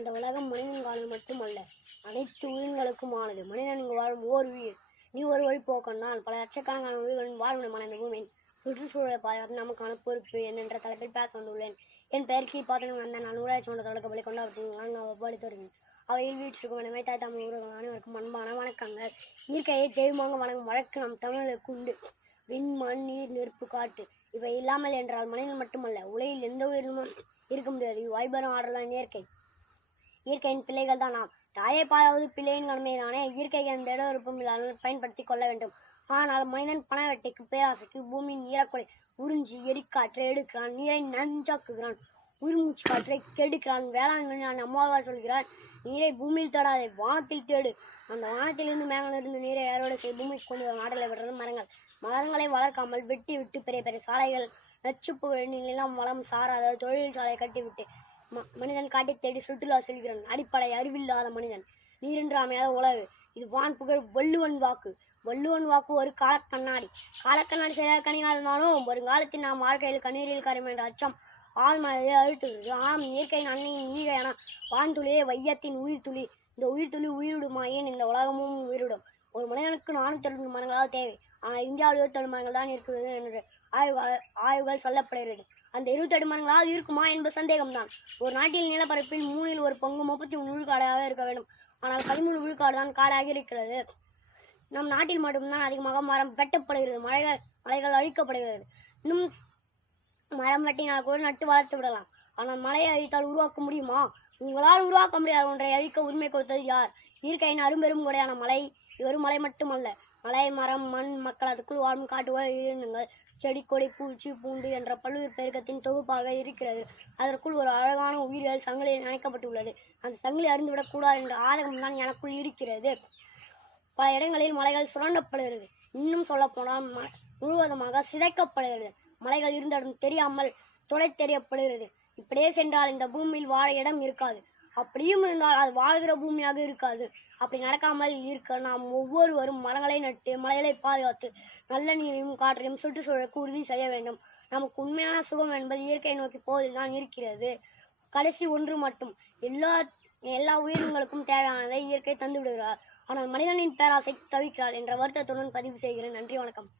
இந்த உலகம் மனிதன் காலம் மட்டுமல்ல, அனைத்து உயிர்களுக்குமானது. மனிதன் இங்கு வாழும் ஓர் உயிர். நீ ஒரு வழிபோக்கனால் பல லட்சக்கணக்கான உயிர்களின் வாழ்விடமான இந்த பூமியின் சுற்றுச்சூழலை பாதுகாப்பு நமக்கான பொறுப்பு என்ற தலைப்பில் பேச வந்துள்ளேன். என் பெயர் கீழ்பாத்தன் வந்த நான் ஊராட்சி ஒன்ற தொடக்கப்பள்ளி கொண்டாடுறேன். நான் படித்து வருகிறேன். அவையில் வீட்டிற்கும் எனவே தாய் தமிழ் ஊர்கள் அனைவருக்கும் அன்பான வணக்கங்கள். இயற்கையை தெய்வமாக வணங்கும் வழக்கு நம் தமிழருக்கு உண்டு. விண், மண், நீர், நெருப்பு, காற்று இவை இல்லாமல் என்றால் மனிதன் மட்டுமல்ல, உலகில் எந்த உயிரினும் இருக்க முடியாது. இவ்வைபெறும் ஆடலாம் இயற்கை. இயற்கையின் பிள்ளைகள் தான் நாம். தாயை பாயாவது பிள்ளையின் கடமையிலானே. இயற்கையை அந்த இட விருப்பம் இல்லாமல் பயன்படுத்தி கொள்ள வேண்டும். ஆனால் மனிதன் பணவெட்டைக்கு, பேராசைக்கு பூமியின் ஈரக்குலை உறிஞ்சி எரிக்காற்றை எடுக்கிறான், நீரை நஞ்சாக்குகிறான், உயிர்மூச்சு காற்றை கெடுக்கிறான். வேளாண் அம்மாவால் சொல்கிறார், நீரை பூமியில் தேடாதே, வானத்தில் தேடு. அந்த வானத்திலிருந்து மேகலிருந்து நீரை அறுவடை செய்ய பூமிக்கு கொண்டு வரும் நாடுகளை விடுறது மரங்கள். மரங்களை வளர்க்காமல் வெட்டி விட்டு பெரிய பெரிய சாலைகள், நச்சுப்பு நிலம் வளம் சாராத தொழிற்சாலை கட்டிவிட்டு மனிதன் காட்டி தேடி சுற்றுலா செல்கிறான். அடிப்படை அறிவில்லாத மனிதன். நீரென்று அமையாத உலகு. இது வான் புகழ் வள்ளுவன் வாக்கு. வள்ளுவன் வாக்கு ஒரு காலக்கண்ணாடி. காலக்கண்ணாடி சரியாக கணிகாதிருந்தாலும் வருங்காலத்தில் நாம் வாழ்க்கையில் கண்ணீரில் கரையும் என்ற அச்சம் ஆழ்மனதை அழுத்துகிறது. ஆம், இயற்கையின் அன்னையின் ஈகையான வான்துளியே வையத்தின் உயிர் துளி. இந்த உயிர் துளி உயிரிடுமாயின் இந்த உலகமும் உயிரிடும். ஒரு மனிதனுக்கு 470 மரங்களால் தேவை. ஆனால் இந்தியாவில் 27 மரங்கள் தான் இருக்கிறது என்று ஆய்வுகள் சொல்லப்படுகிறது. அந்த 27 மரங்களால் இருக்குமா என்பது சந்தேகம்தான். ஒரு நாட்டில் நிலப்பரப்பில் 3 1 பங்கு 33 விழுக்காடாக இருக்க வேண்டும். ஆனால் 13 விழுக்காடு தான் காடாக இருக்கிறது. நம் நாட்டில் மட்டும்தான் அதிகமாக மரம் வெட்டப்படுகிறது. மலைகள் அழிக்கப்படுகிறது. இன்னும் மரம் வெட்டினால் கூட நட்டு வளர்த்து விடலாம். ஆனால் மலையை அழித்தால் உருவாக்க முடியுமா? உங்களால் உருவாக்க முடியாத ஒன்றை அழிக்க உரிமை கொடுத்தது யார்? இயற்கையின் அரும்பெரும் கொடையான மலை ஒரு மலை மட்டுமல்ல. மலை, மரம், மண், மக்கள், அதுக்குள் வாழும் காட்டுவாழ் உயிரினங்கள், செடி, கொடி, பூச்சி, பூண்டு என்ற பல்வேறு பெருக்கத்தின் தொகுப்பாக இருக்கிறது. அதற்குள் ஒரு அழகான உயிரியல் சங்கிலியில் இணைக்கப்பட்டுள்ளது. அந்த சங்கிலி அறிந்துவிடக்கூடாது என்ற ஆதகம் தான் எனக்குள் இருக்கிறது. பல இடங்களில் மலைகள் சுரண்டப்படுகிறது. இன்னும் சொல்ல போனால் முழுவதுமாக சிதைக்கப்படுகிறது. மலைகள் இருந்திடம் தெரியாமல் துளை தெரியப்படுகிறது. இப்படியே சென்றால் இந்த பூமியில் வாழ இடம் இருக்காது. அப்படியும் இருந்தால் அது வாழ்கிற பூமியாக இருக்காது. அப்படி நடக்காமல் இருக்க நாம் ஒவ்வொருவரும் மரங்களை நட்டு மலைகளை பாதுகாத்து நல்ல நீரையும் காற்றையும் சுற்றுச்சூழலுக்கு உறுதி செய்ய வேண்டும். நமக்கு உண்மையான சுகம் என்பது இயற்கையை நோக்கி போவதில் தான் இருக்கிறது. கடைசி ஒன்று மட்டும். எல்லா உயிரினங்களுக்கும் தேவையானதை இயற்கை தந்து விடுகிறார். ஆனால் மனிதனின் பேராசை தவிக்கிறார் என்ற வருத்தத்துடன் பதிவு செய்கிறேன். நன்றி, வணக்கம்.